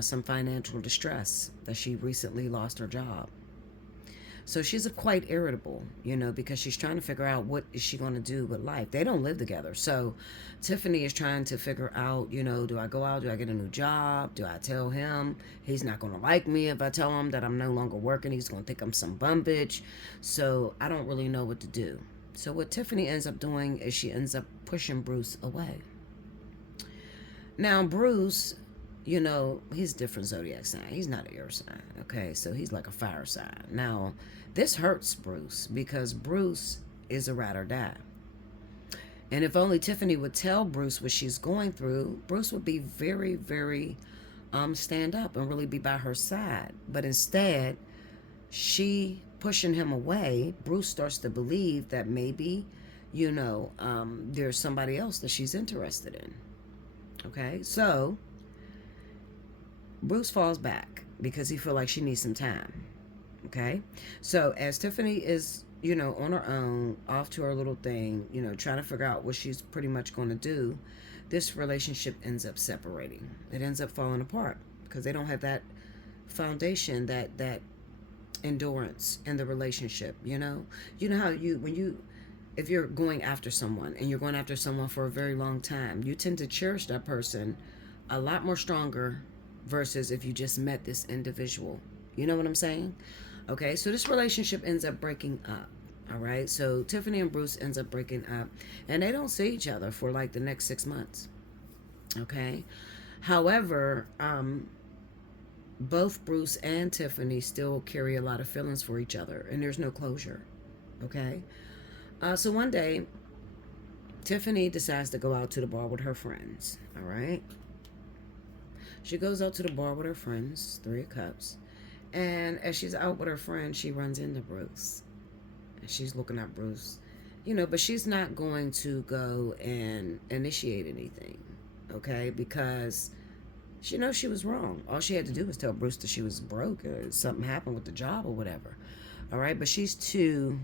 some financial distress, that she recently lost her job. So she's quite irritable, because she's trying to figure out what is she going to do with life. They don't live together. So Tiffany is trying to figure out, do I go out? Do I get a new job? Do I tell him he's not going to like me if I tell him that I'm no longer working? He's going to think I'm some bum bitch. So I don't really know what to do. So what Tiffany ends up doing is she ends up pushing Bruce away. Now, Bruce, he's a different zodiac sign. He's not an air sign, okay? So he's like a fire sign. Now, this hurts Bruce because Bruce is a ride or die. And if only Tiffany would tell Bruce what she's going through, Bruce would be very, very stand up and really be by her side. But instead, she pushing him away, Bruce starts to believe that maybe, there's somebody else that she's interested in. Okay, so Bruce falls back because he feels like she needs some time. Okay, so as Tiffany is, on her own, off to her little thing, trying to figure out what she's pretty much going to do, this relationship ends up separating. It ends up falling apart because they don't have that foundation, that endurance in the relationship. You know how if you're going after someone and you're going after someone for a very long time, you tend to cherish that person a lot more stronger versus if you just met this individual. You know what I'm saying? Okay, so this relationship ends up breaking up. All right, so Tiffany and Bruce ends up breaking up, and they don't see each other for like the next 6 months. Okay, however, both Bruce and Tiffany still carry a lot of feelings for each other, and there's no closure. Okay, so one day, Tiffany decides to go out to the bar with her friends. All right, she goes out to the bar with her friends, 3 of Cups. And as she's out with her friend, she runs into Bruce. And she's looking at Bruce, but she's not going to go and initiate anything, okay? Because she knows she was wrong. All she had to do was tell Bruce that she was broke or something happened with the job or whatever, all right? But she's too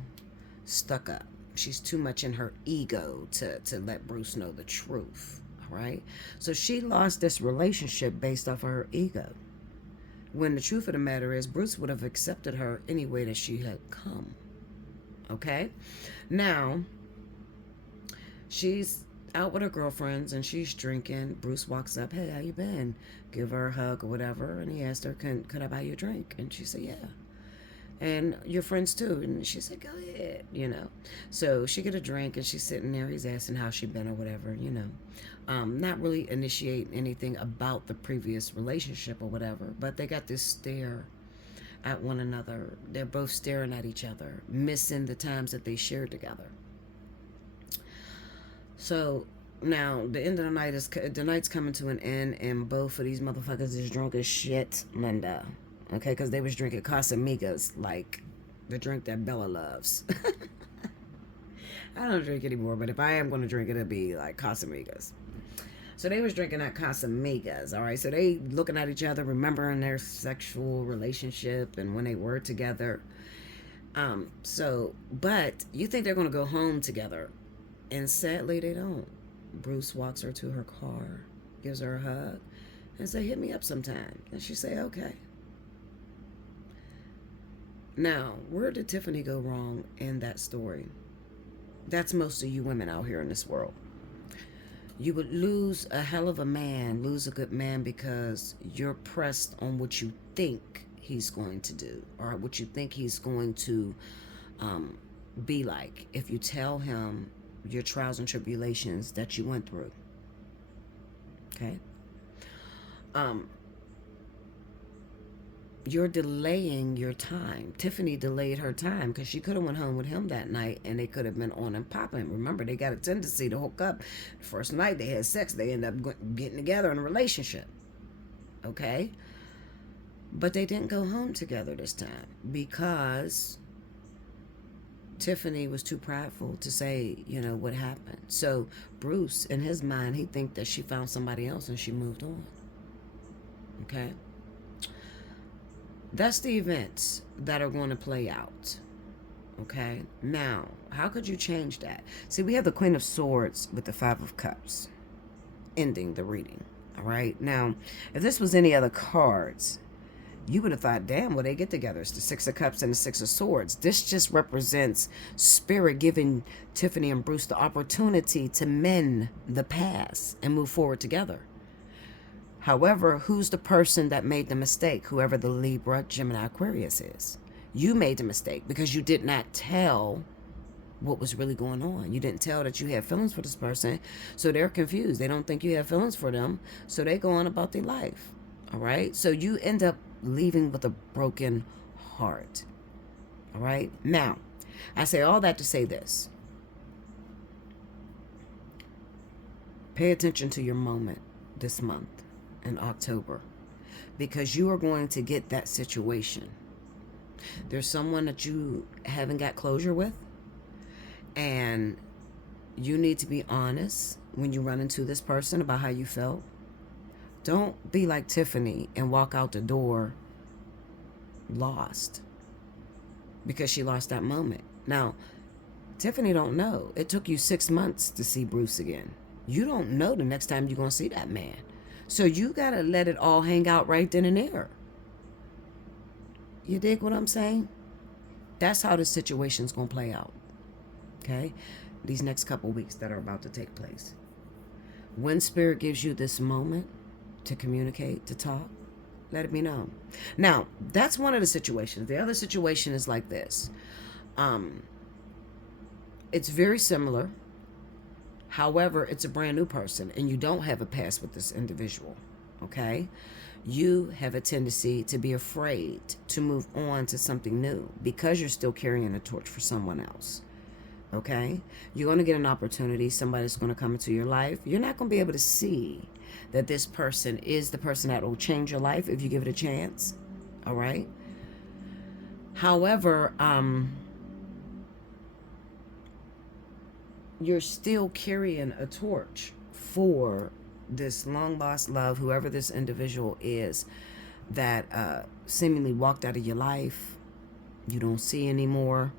stuck up. She's too much in her ego to let Bruce know the truth, all right? So she lost this relationship based off of her ego. When the truth of the matter is, Bruce would have accepted her any way that she had come. Okay? Now, she's out with her girlfriends and she's drinking. Bruce walks up, hey, how you been? Give her a hug or whatever. And he asked her, could I buy you a drink? And she said, yeah. And your friends too. And she said, go ahead, So she get a drink and she's sitting there. He's asking how she been or whatever, not really initiate anything about the previous relationship or whatever, but they got this stare at one another. They're both staring at each other, missing the times that they shared together. So now the end of the night's coming to an end, and both of these motherfuckers is drunk as shit, Linda. Okay, because they was drinking Casamigos, like the drink that Bella loves. I don't drink anymore, but if I am going to drink it, it'll be like Casamigos. So they was drinking that Casamigos, all right? So they looking at each other, remembering their sexual relationship and when they were together. But you think they're going to go home together. And sadly, they don't. Bruce walks her to her car, gives her a hug, and say, hit me up sometime. And she say, okay. Now, where did Tiffany go wrong in that story? That's most of you women out here in this world. You would lose a hell of a man, lose a good man, because you're pressed on what you think he's going to do, or what you think he's going to be like if you tell him your trials and tribulations that you went through. Okay? You're delaying your time. Tiffany delayed her time because she could have went home with him that night and they could have been on and popping. Remember, they got a tendency to hook up. The first night they had sex, they end up getting together in a relationship. Okay? But they didn't go home together this time because Tiffany was too prideful to say, what happened. So Bruce, in his mind, he think that she found somebody else and she moved on. Okay? That's the events that are going to play out. Okay? Now, how could you change that? See, we have the Queen of Swords with the Five of Cups ending the reading. All right? Now, if this was any other cards, you would have thought, damn, well, they get together. It's the Six of Cups and the Six of Swords. This just represents Spirit giving Tiffany and Bruce the opportunity to mend the past and move forward together. However, who's the person that made the mistake? Whoever the Libra, Gemini, Aquarius is. You made the mistake because you did not tell what was really going on. You didn't tell that you had feelings for this person, so they're confused. They don't think you have feelings for them, so they go on about their life. All right? So you end up leaving with a broken heart. All right? Now, I say all that to say this. Pay attention to your moment this month in October, because you are going to get that situation. There's someone that you haven't got closure with, and you need to be honest when you run into this person about how you felt. Don't be like Tiffany and walk out the door lost because she lost that moment. Now, Tiffany don't know. It took you 6 months to see Bruce again. You don't know the next time you're going to see that man. So you got to let it all hang out right then and there. You dig what I'm saying? That's how the situation's going to play out. Okay? These next couple weeks that are about to take place. When Spirit gives you this moment to communicate, to talk, let it be known. Now, that's one of the situations. The other situation is like this. It's very similar. However, it's a brand new person and you don't have a past with this individual, okay? You have a tendency to be afraid to move on to something new because you're still carrying a torch for someone else, okay? You're going to get an opportunity. Somebody's going to come into your life. You're not going to be able to see that this person is the person that will change your life if you give it a chance, all right? However, you're still carrying a torch for this long lost love, whoever this individual is that seemingly walked out of your life, you don't see anymore,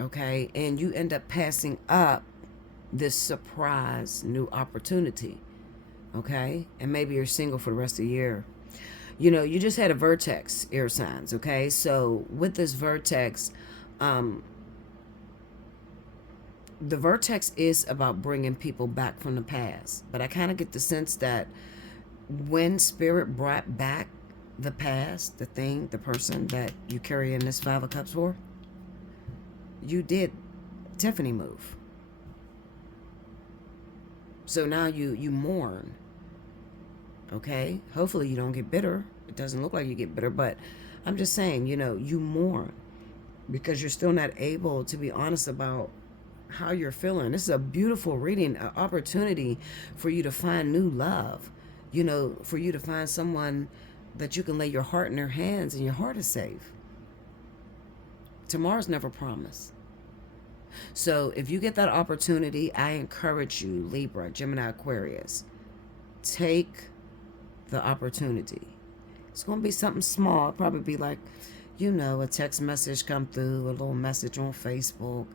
okay? And you end up passing up this surprise new opportunity, okay? And maybe you're single for the rest of the year. You just had a vertex air signs, okay? So with this vertex, the vertex is about bringing people back from the past. But I kind of get the sense that when Spirit brought back the past, the thing, the person that you carry in this Five of Cups for, you did Tiffany move. So now you mourn. Okay? Hopefully you don't get bitter. It doesn't look like you get bitter, but I'm just saying, you mourn because you're still not able to be honest about how you're feeling. This is a beautiful reading, an opportunity for you to find new love, for you to find someone that you can lay your heart in their hands and your heart is safe. Tomorrow's never promised. So if you get that opportunity, I encourage you, Libra, Gemini, Aquarius, take the opportunity. It's going to be something small. It'll probably be like, a text message come through, a little message on Facebook,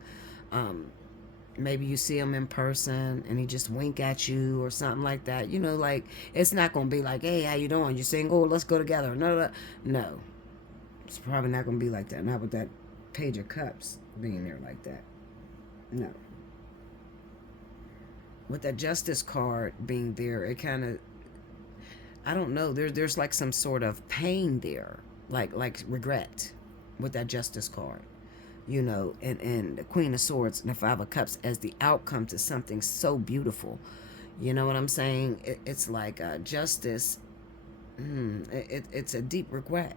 Maybe you see him in person and he just wink at you or something like that. You know, like, it's not going to be like, hey, how you doing? You single? Let's go together. No. It's probably not going to be like that. Not with that Page of Cups being there like that. No. With that Justice card being there, it kind of, I don't know. There's like some sort of pain there, like regret with that Justice card, you know, and the Queen of Swords and the Five of Cups as the outcome to something so beautiful. You know what I'm saying? It's like justice. It's a deep regret.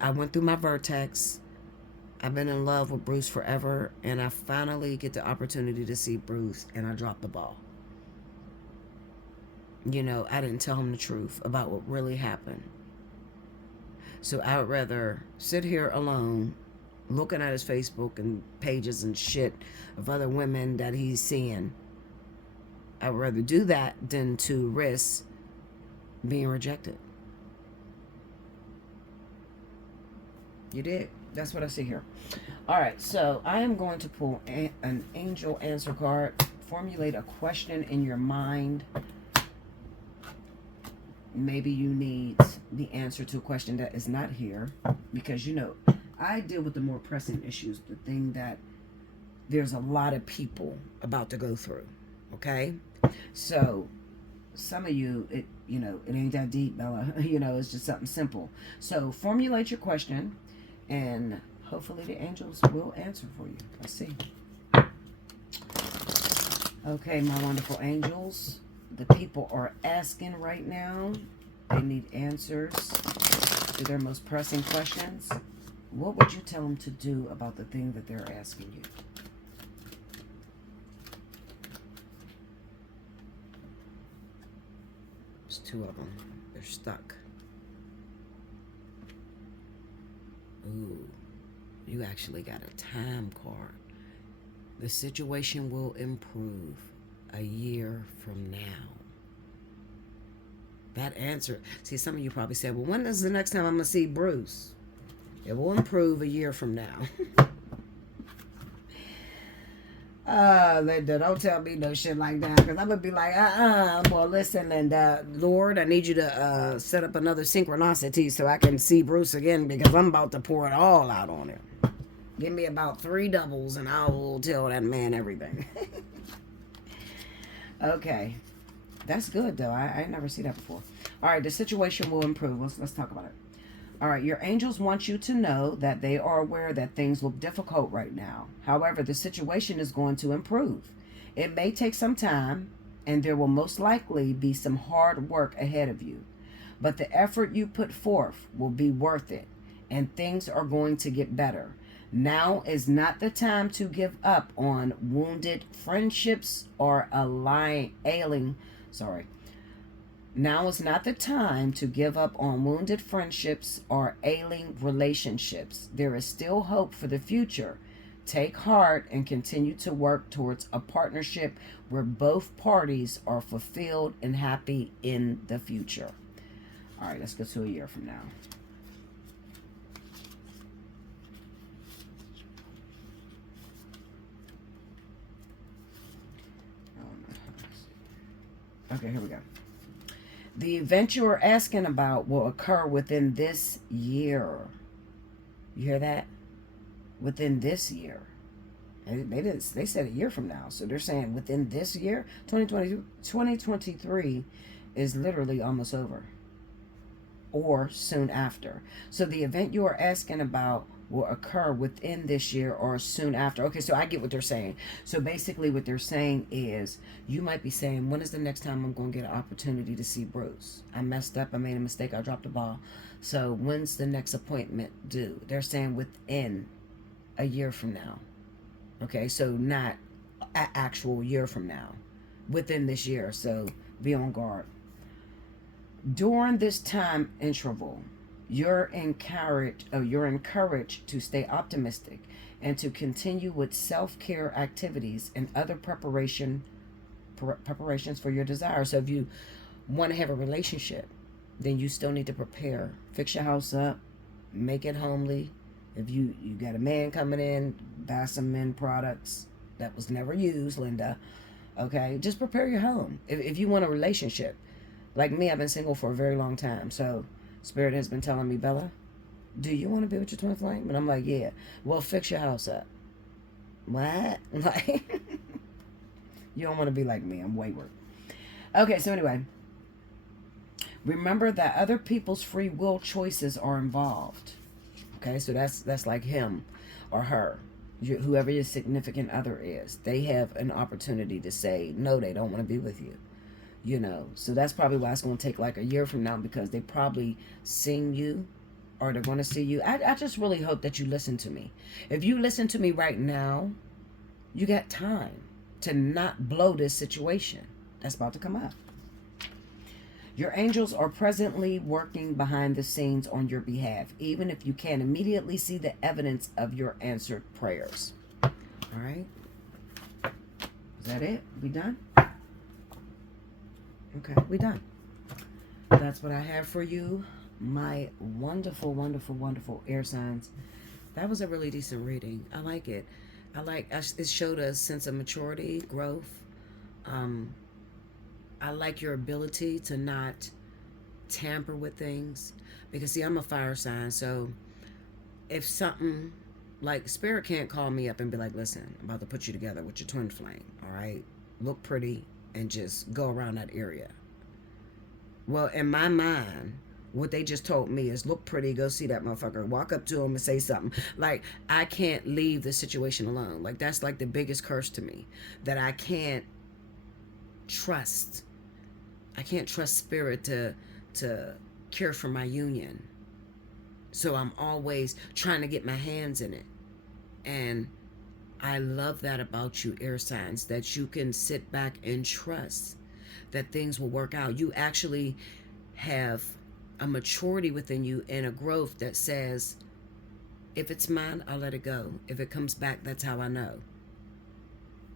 I went through my vertex. I've been in love with Bruce forever, and I finally get the opportunity to see Bruce, and I dropped the ball. You know, I didn't tell him the truth about what really happened. So I would rather sit here alone, looking at his Facebook and pages and shit of other women that he's seeing. I would rather do that than to risk being rejected. You did. That's what I see here. All right, so I am going to pull an angel answer card. Formulate a question in your mind. Maybe you need the answer to a question that is not here. Because, you know, I deal with the more pressing issues. The thing that there's a lot of people about to go through. Okay? So, some of you, it ain't that deep, Bella. You know, it's just something simple. So, formulate your question. And hopefully the angels will answer for you. Let's see. Okay, my wonderful angels. The people are asking right now. They need answers to their most pressing questions. What would you tell them to do about the thing that they're asking you? There's two of them. They're stuck. Ooh, you actually got a time card. The situation will improve a year from now. That answer, see, some of you probably said, well, when is the next time I'm going to see Bruce? It will improve a year from now. Linda, don't tell me no shit like that, because I'm going to be like, well, listen, and Lord, I need you to set up another synchronicity so I can see Bruce again, because I'm about to pour it all out on him. Give me about 3 doubles, and I will tell that man everything. Okay. That's good, though. I never see that before. All right, the situation will improve. Let's talk about it. All right, your angels want you to know that they are aware that things look difficult right now. However, the situation is going to improve. It may take some time, and there will most likely be some hard work ahead of you. But the effort you put forth will be worth it, and things are going to get better. Now is not the time to give up on wounded friendships or Now is not the time to give up on wounded friendships or ailing relationships. There is still hope for the future. Take heart and continue to work towards a partnership where both parties are fulfilled and happy in the future. All right, let's go to a year from now. Okay, here we go. The event you are asking about will occur within this year. You hear that? Within this year. They said a year from now. So they're saying within this year. 2023 is literally almost over. Or soon after. So the event you are asking about will occur within this year or soon after. Okay, so I get what they're saying. So basically what they're saying is, you might be saying, when is the next time I'm going to get an opportunity to see Bruce? I messed up. I made a mistake. I dropped the ball. So when's the next appointment due? They're saying within a year from now. Okay, so not an actual year from now. Within this year. So be on guard. During this time interval, you're encouraged to stay optimistic and to continue with self-care activities and other preparations for your desire. So if you want to have a relationship, then you still need to prepare. Fix your house up, make it homely. If you got a man coming in, buy some men products, that was never used, Linda. Okay, just prepare your home. If you want a relationship, like me, I've been single for a very long time. So Spirit has been telling me, Bella, do you want to be with your twin flame? And I'm like, yeah. Well, fix your house up. What? Like, you don't want to be like me. I'm wayward. Okay, so anyway, remember that other people's free will choices are involved. Okay, so that's like him or her. Whoever your significant other is, they have an opportunity to say no, they don't want to be with you. So that's probably why it's going to take like a year from now, because they probably seen you, or they're going to see you. I just really hope that you listen to me. If you listen to me right now, you got time to not blow this situation that's about to come up. Your angels are presently working behind the scenes on your behalf, even if you can't immediately see the evidence of your answered prayers. All right? Is that it? We done? Okay, we done. That's what I have for you, my wonderful, wonderful, wonderful air signs. That was a really decent reading. I like it. It showed a sense of maturity, growth. I like your ability to not tamper with things, because see, I'm a fire sign. So if something, like, Spirit can't call me up and be like, listen, I'm about to put you together with your twin flame, all right, look pretty and just go around that area. Well, in my mind, what they just told me is, look pretty, go see that motherfucker, walk up to him and say something. Like, I can't leave the situation alone. Like, that's like the biggest curse to me, that I can't trust Spirit to care for my union. So I'm always trying to get my hands in it. And I love that about you, air signs, that you can sit back and trust that things will work out. You actually have a maturity within you and a growth that says, if it's mine, I'll let it go. If it comes back, that's how I know.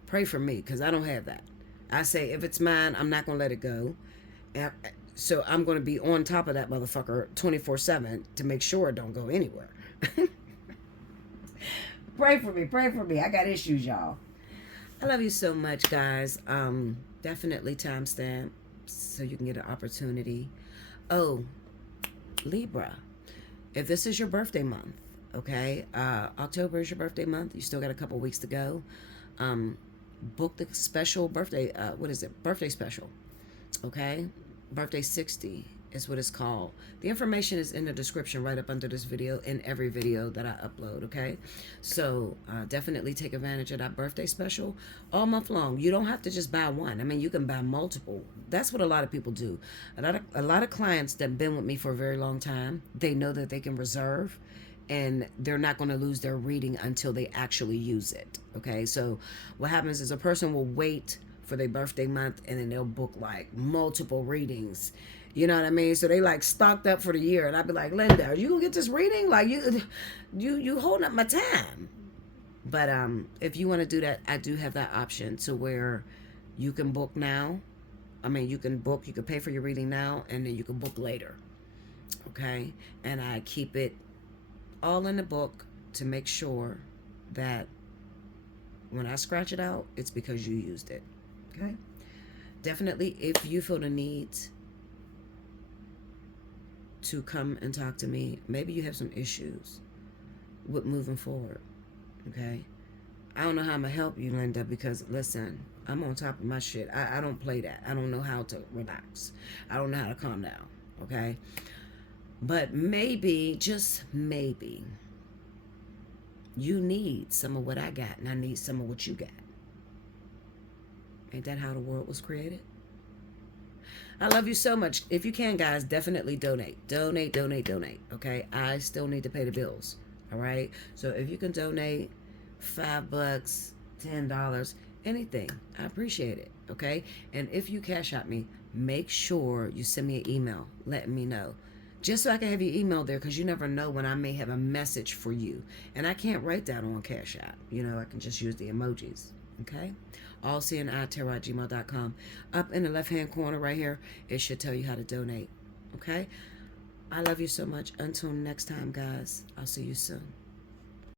Pray for me, because I don't have that. I say, if it's mine, I'm not going to let it go. And so I'm going to be on top of that motherfucker 24/7 to make sure it don't go anywhere. Pray for me. Pray for me. I got issues, y'all. I love you so much, guys. Definitely timestamp so you can get an opportunity. Oh, Libra. If this is your birthday month, okay, October is your birthday month. You still got a couple weeks to go. Book the special birthday, birthday special, okay? Birthday 60 is what it's called. The information is in the description right up under this video, in every video that I upload, okay? So definitely take advantage of that birthday special all month long. You don't have to just buy one. I mean, you can buy multiple. That's what a lot of people do. A lot of clients that have been with me for a very long time, they know that they can reserve, and they're not going to lose their reading until they actually use it. Okay, so what happens is a person will wait for their birthday month, and then they'll book like multiple readings. You know what I mean? So they like stocked up for the year, and I'd be like, Linda, are you gonna get this reading? Like, you holding up my time. But if you want to do that, I do have that option to where you can book now. I mean, you can pay for your reading now, and then you can book later. Okay, and I keep it all in the book to make sure that when I scratch it out, it's because you used it. Okay, definitely, if you feel the need to come and talk to me, maybe you have some issues with moving forward. Okay, I don't know how I'm gonna help you, Linda, because listen, I'm on top of my shit. I don't play that. I don't know how to relax. I don't know how to calm down. Okay, but maybe, just maybe, you need some of what I got, and I need some of what you got. Ain't that how the world was created? I love you so much. If you can, guys, definitely donate. Donate. Okay, I still need to pay the bills. All right, so if you can donate $5, $10, anything, I appreciate it. Okay, and if you cash out me, make sure you send me an email letting me know, just so I can have your email there, because you never know when I may have a message for you, and I can't write that on Cash App. You know, I can just use the emojis. Okay, Allseeingeyetarot@gmail.com. Up in the left hand corner right here, it should tell you how to donate. Okay, I love you so much. Until next time, guys, I'll see you soon.